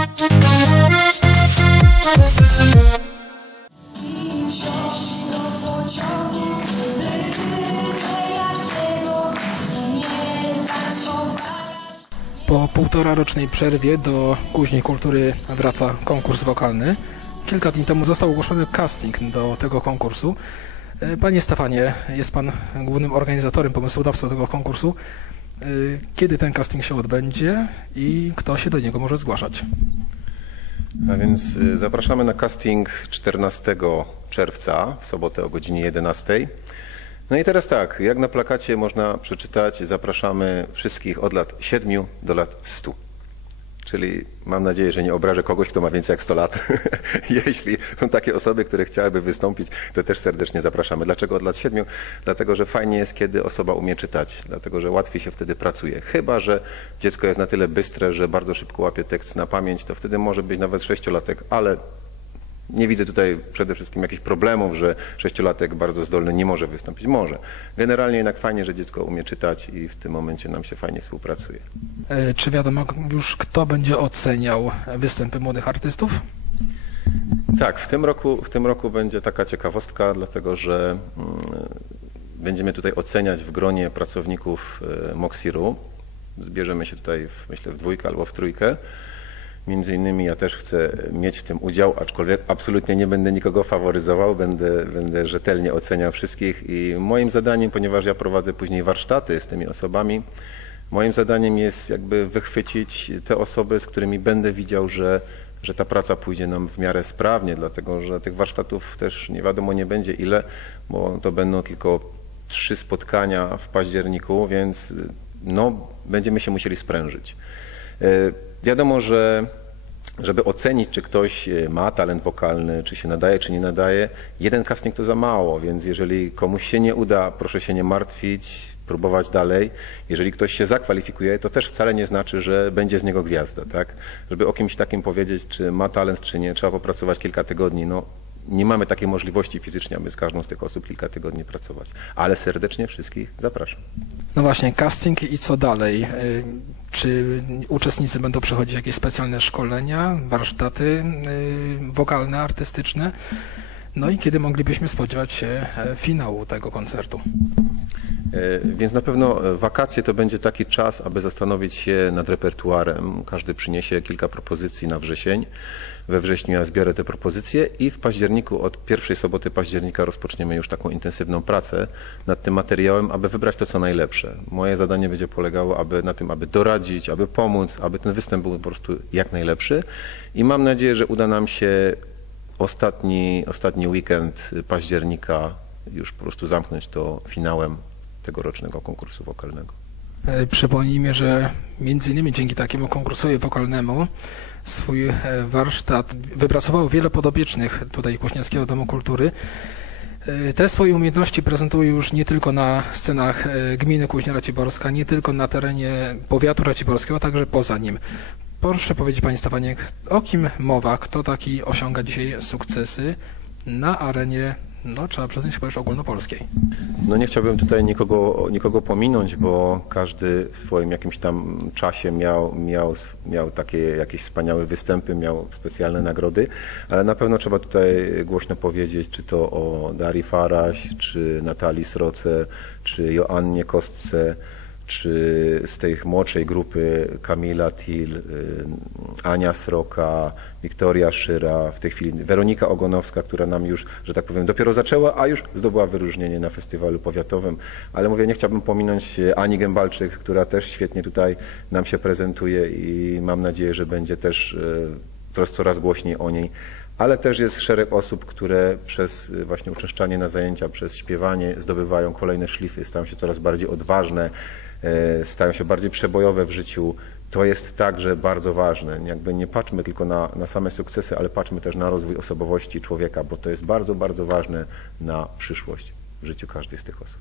Po półtora rocznej przerwie do Kuźni Kultury wraca konkurs wokalny. Kilka dni temu został ogłoszony casting do tego konkursu. E, Panie Stefanie, jest Pan głównym organizatorem, pomysłodawcą tego konkursu. E, Kiedy ten casting się odbędzie i kto się do niego może zgłaszać? A więc y, zapraszamy na casting 14 czerwca w sobotę o godzinie 11. No i teraz tak, jak na plakacie można przeczytać, zapraszamy wszystkich od lat 7 do lat 100. Czyli mam nadzieję, że nie obrażę kogoś, kto ma więcej jak 100 lat. Jeśli są takie osoby, które chciałyby wystąpić, to też serdecznie zapraszamy. Dlaczego od lat 7? Dlatego, że fajnie jest, kiedy osoba umie czytać, dlatego, że łatwiej się wtedy pracuje. Chyba, że dziecko jest na tyle bystre, że bardzo szybko łapie tekst na pamięć, to wtedy może być nawet sześciolatek, ale nie widzę tutaj przede wszystkim jakichś problemów, że sześciolatek bardzo zdolny nie może wystąpić. Może. Generalnie jednak fajnie, że dziecko umie czytać i w tym momencie nam się fajnie współpracuje. E, Czy wiadomo już, kto będzie oceniał występy młodych artystów? Tak, w tym roku, w tym roku będzie taka ciekawostka, dlatego że mm, będziemy tutaj oceniać w gronie pracowników e, Moxiru. Zbierzemy się tutaj, w, myślę, w dwójkę albo w trójkę. Między innymi ja też chcę mieć w tym udział, aczkolwiek absolutnie nie będę nikogo faworyzował, będę, będę rzetelnie oceniał wszystkich i moim zadaniem, ponieważ ja prowadzę później warsztaty z tymi osobami, moim zadaniem jest jakby wychwycić te osoby, z którymi będę widział, że, że ta praca pójdzie nam w miarę sprawnie, dlatego że tych warsztatów też nie wiadomo nie będzie ile, bo to będą tylko trzy spotkania w październiku, więc no, będziemy się musieli sprężyć. E, Wiadomo, że żeby ocenić, czy ktoś e, ma talent wokalny, czy się nadaje, czy nie nadaje, jeden casting to za mało, więc jeżeli komuś się nie uda, proszę się nie martwić, próbować dalej. Jeżeli ktoś się zakwalifikuje, to też wcale nie znaczy, że będzie z niego gwiazda, tak? Żeby o kimś takim powiedzieć, czy ma talent, czy nie, trzeba popracować kilka tygodni. No, nie mamy takiej możliwości fizycznie, aby z każdą z tych osób kilka tygodni pracować. Ale serdecznie wszystkich zapraszam. No właśnie, casting i co dalej? Y, Czy uczestnicy będą przechodzić jakieś specjalne szkolenia, warsztaty y, wokalne, artystyczne? No i kiedy moglibyśmy spodziewać się e, finału tego koncertu? E, Więc na pewno e, wakacje to będzie taki czas, aby zastanowić się nad repertuarem. Każdy przyniesie kilka propozycji na wrzesień. We wrześniu ja zbiorę te propozycje i w październiku, od pierwszej soboty października rozpoczniemy już taką intensywną pracę nad tym materiałem, aby wybrać to, co najlepsze. Moje zadanie będzie polegało aby, na tym, aby doradzić, aby pomóc, aby ten występ był po prostu jak najlepszy i mam nadzieję, że uda nam się ostatni, ostatni weekend października już po prostu zamknąć to finałem tegorocznego konkursu wokalnego. E, Przypomnijmy, że między innymi dzięki takiemu konkursowi wokalnemu swój e, warsztat wypracowało wiele podobiecznych tutaj Kuśniewskiego Domu Kultury. E, Te swoje umiejętności prezentują już nie tylko na scenach gminy Kuźnia Raciborska, nie tylko na terenie powiatu raciborskiego, a także poza nim. Proszę powiedzieć Panie Stefanie, o kim mowa, kto taki osiąga dzisiaj sukcesy na arenie, no trzeba przyznać chyba już ogólnopolskiej. No nie chciałbym tutaj nikogo, nikogo pominąć, bo każdy w swoim jakimś tam czasie miał, miał, miał takie jakieś wspaniałe występy, miał specjalne nagrody, ale na pewno trzeba tutaj głośno powiedzieć, czy to o Darii Faraś, czy Natalii Sroce, czy Joannie Kostce, czy z tej młodszej grupy Kamila Til, y, Ania Sroka, Wiktoria Szyra, w tej chwili Weronika Ogonowska, która nam już, że tak powiem, dopiero zaczęła, a już zdobyła wyróżnienie na festiwalu powiatowym. Ale mówię, nie chciałbym pominąć e, Ani Gębalczyk, która też świetnie tutaj nam się prezentuje i mam nadzieję, że będzie też e, coraz, coraz głośniej o niej. Ale też jest szereg osób, które przez y, właśnie uczęszczanie na zajęcia, przez śpiewanie zdobywają kolejne szlify, stają się coraz bardziej odważne, e, stają się bardziej przebojowe w życiu. To jest także bardzo ważne. Jakby nie patrzmy tylko na, na same sukcesy, ale patrzmy też na rozwój osobowości człowieka, bo to jest bardzo, bardzo ważne na przyszłość w życiu każdej z tych osób.